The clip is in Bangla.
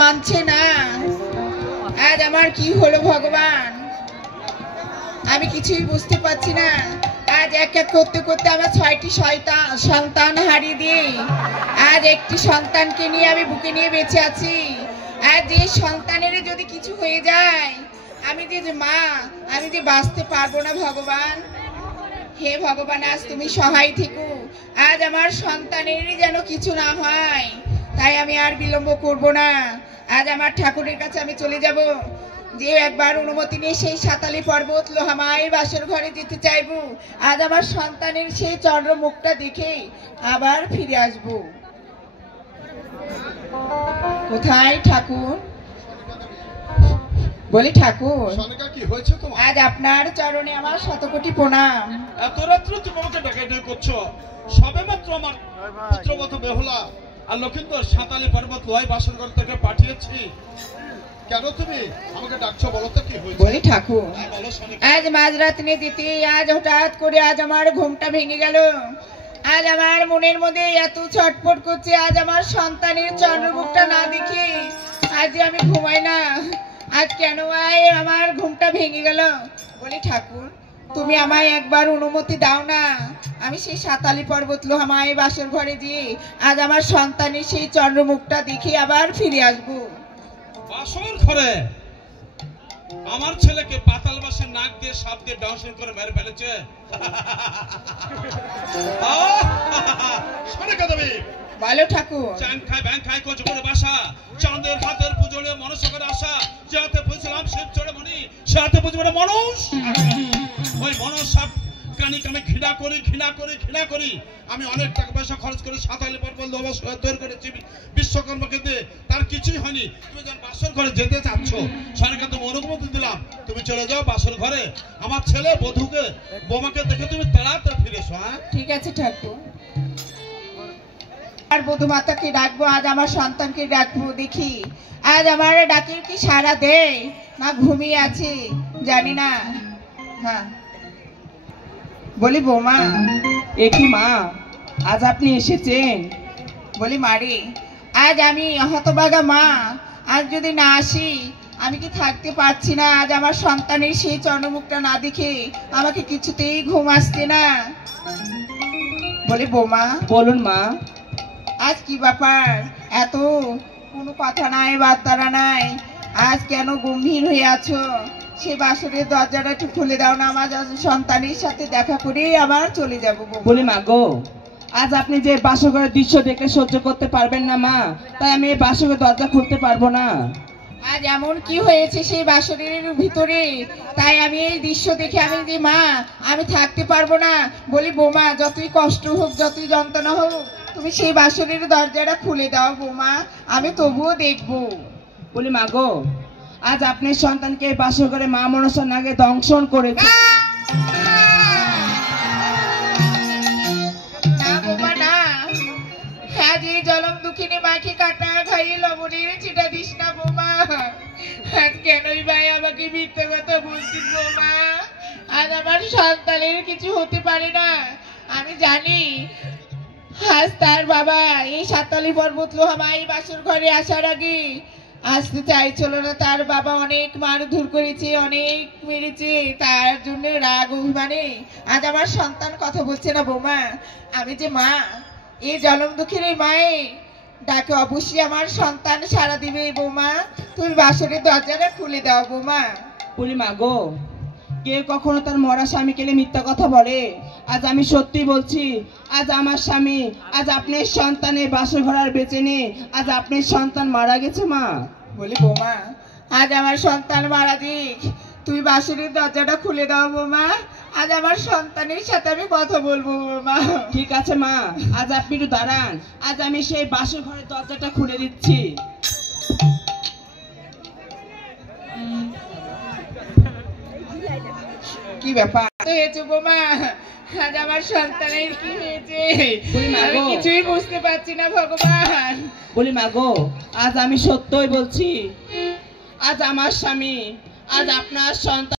মানছে না। আজ আমার কি হলো ভগবান, আমি কিছুই বুঝতে পারছি না। আজ এক এক করতে করতে আমার 6টি সন্তান হারিয়ে দিয়ে আজ একটি সন্তানকে নিয়ে আমি বুকে নিয়ে বেঁচে আছি। আজ যে সন্তানের যদি কিছু হয়ে যায়, আমি যে মা, আমি যে বাঁচতে পারবো না ভগবান। হে ভগবান, আজ তুমি সহায় থেকো, আজ আমার সন্তানেরই যেন কিছু না হয়। তাই আমি আর বিলম্ব করব না, আজ আমার ঠাকুরের কাছে আমি চলে যাব। যে একবার অনুমতি নিয়ে সেই সাতালি পর্বত লোহামাই বাসর ঘরে যেতে চাইবো। আজ আমার সন্তানের সেই চন্দ্র মুখটা দেখে আবার ফিরে আসব। কোথায় ঠাকুর? বলি ঠাকুর, কি হয়েছে তোমার? আজ আপনার চরণে আমার শতকোটি প্রণাম। এত রাত্রে তুমি আমাকে ডাকাডাকি করছো? সবে মাত্র আমার পুত্রবধূ বেহুলা আর লক্ষিন্দর সাঁতালি পর্বত লোহাই বাসর ঘর থেকে পাঠিয়েছি। কেন তুমি আমাকে ডাকছো, বলো তো কি হয়েছে? বলি ঠাকুর, আজ মাঝরাত নিয়ে দিতে আজ হঠাৎ করে আজ আমার ঘুমটা ভেঙে গেল। আজ আমার মনের মধ্যে এত ছটফট করছে, আজ আমার সন্তানের চন্দ্রমুখটা না দেখে আজ আমি ঘুমাই না। আজ কেন আমার ঘুমটা ভেঙে গেল? বলি ঠাকুর, তুমি আমায় একবার অনুমতি দাও না, আমি সেই সাতালি পর্বত লোহামাই বাসর ঘরে গিয়ে আজ আমার সন্তানের সেই চন্দ্রমুখটা দেখে আবার ফিরে আসবো। বাসর ঘরে আমার ছেলেকে পাতাল বাসের নাক দিয়ে সাপ দিয়ে দংশন করে মেরে ফেলেছে। বলো ঠাকুর, চাং খায় ব্যাং খায় কোচ করে বাসা, চাঁদের হাতের পুজোরে মনস্য করে আসা, যে হাতে পুজলাম শিব চড়ে মনি, সে হাতে পুজবে মানুষ। ওই মনস সাপ কানি কামে ঘৃণা করি আমি অনেক টাকা পয়সা খরচ করে সাঁতালি পর্বত লোহাই তৈরি করেছি বিশ্বকর্মাকে দিয়ে, তার কিছুই হয়নি। তুমি যখন বাসর ঘরে যেতে চাচ্ছ, সরকার তুমি অনুমতি দিলাম, তুমি চলে যাও বাসর ঘরে। আমার ছেলে বধূকে বোমাকে দেখে তুমি তাড়াতাড়ি ফিরে এসো। হ্যাঁ ঠিক আছে ঠাকুর। আর বধূ মাতাকে ডাকবো, আজ আমার সন্তানকে ডাকবো, দেখি আজ আমার ডাকের কি সাড়া দেয় না ঘুমিয়ে আছে জানি না। হ্যাঁ বলি বৌমা। এ কি মা, আজ আপনি এসেছেন? বলি মারে, আজ আমি হতভাগা মা, আজ যদি না আসি আমি কি থাকতে পারছি না। আজ আমার সন্তানের সেই চন্দ্রমুখটা না দেখে আমাকে কিছুতেই ঘুম আসছে না। বলি বৌমা। বলুন মা। আজ কি ব্যাপার, এত কোনো কথা নাই বার্তারা নাই, আজ কেন গম্ভীর হয়ে আছো? সে বাসরের দরজাটা একটু খুলে দাও না, আমার সন্তানের সাথে দেখা করে আবার চলে যাবো। বলি মা গো, আজ আপনি যে বাসরঘরের দৃশ্য দেখে সহ্য করতে পারবেন না মা, তাই আমি এই বাসরের দরজা খুলতে পারবো না। আজ এমন কি হয়েছে সেই বাসরের ভিতরে, তাই আমি এই দৃশ্য দেখে আমি যে মা আমি থাকতে পারবো না। বলি বৌমা, যতই কষ্ট হোক যতই যন্ত্রণা হোক তুমি সেই বাসরের দরজাটা খুলে দাও বৌমা, আমি তবুও দেখবো। বলি মা গো, আজ আপনার সন্তানকে এই বাসর ঘরে মা মনসা নাগে দংশন করেছে। না বৌমা না, আজ এই জলম দুঃখিনী মাকে কাটা খাইয়ে লবণের ছিটা দিস না বৌমা। আজ কেনই ভাই আমাকে মিথ্যে কথা বলছিস বৌমা? আজ আমার সন্তানের কিছু হতে পারে না, আমি জানি। আজ তার বাবা এই সাতালি পর্বত লোহামাই বাসর ঘরে আসার আগে আসতে চাইছিল না। তার বাবা অনেক মারধর করেছে, অনেক মেরেছে, তার জন্য রাগ অভিমানে আজ আমার সন্তান কথা বলছে না বৌমা। আমি যে মা, এই জলম দুঃখের এই মায়ে ডাকে অবশ্যই আমার সন্তান সাড়া দিবে বৌমা, তুমি বাসরের দরজাটা খুলে দাও বৌমা। বলি মা গো, কেউ কখনো তার মরা স্বামীকে মিথ্যা কথা বলে? আজ আমি সত্যি বলছি, আজ আমার স্বামী, আজ আপনার সন্তানের বাসর ঘর আর বেঁচে নেই, আজ আপনার সন্তান মারা গেছে মা। বলি বৌমা, আজ আমার সন্তান মারা দিক, তুমি বাসরের দরজাটা খুলে দাও বৌমা, আজ আমার সন্তানের সাথে আমি কথা বলবো বৌমা। ঠিক আছে মা, আজ আপনি একটু দাঁড়ান, আজ আমি সেই বাসর ঘরের দরজাটা খুলে দিচ্ছি। কি ব্যাপার হয়েছে বৌমা, আজ আমার সন্তানের কি হয়েছে আমি কিছুই বুঝতে পারছি না ভগবান। বলি মা গো, আজ আমি সত্যই বলছি, আজ আমার স্বামী, আজ আপনার সন্তান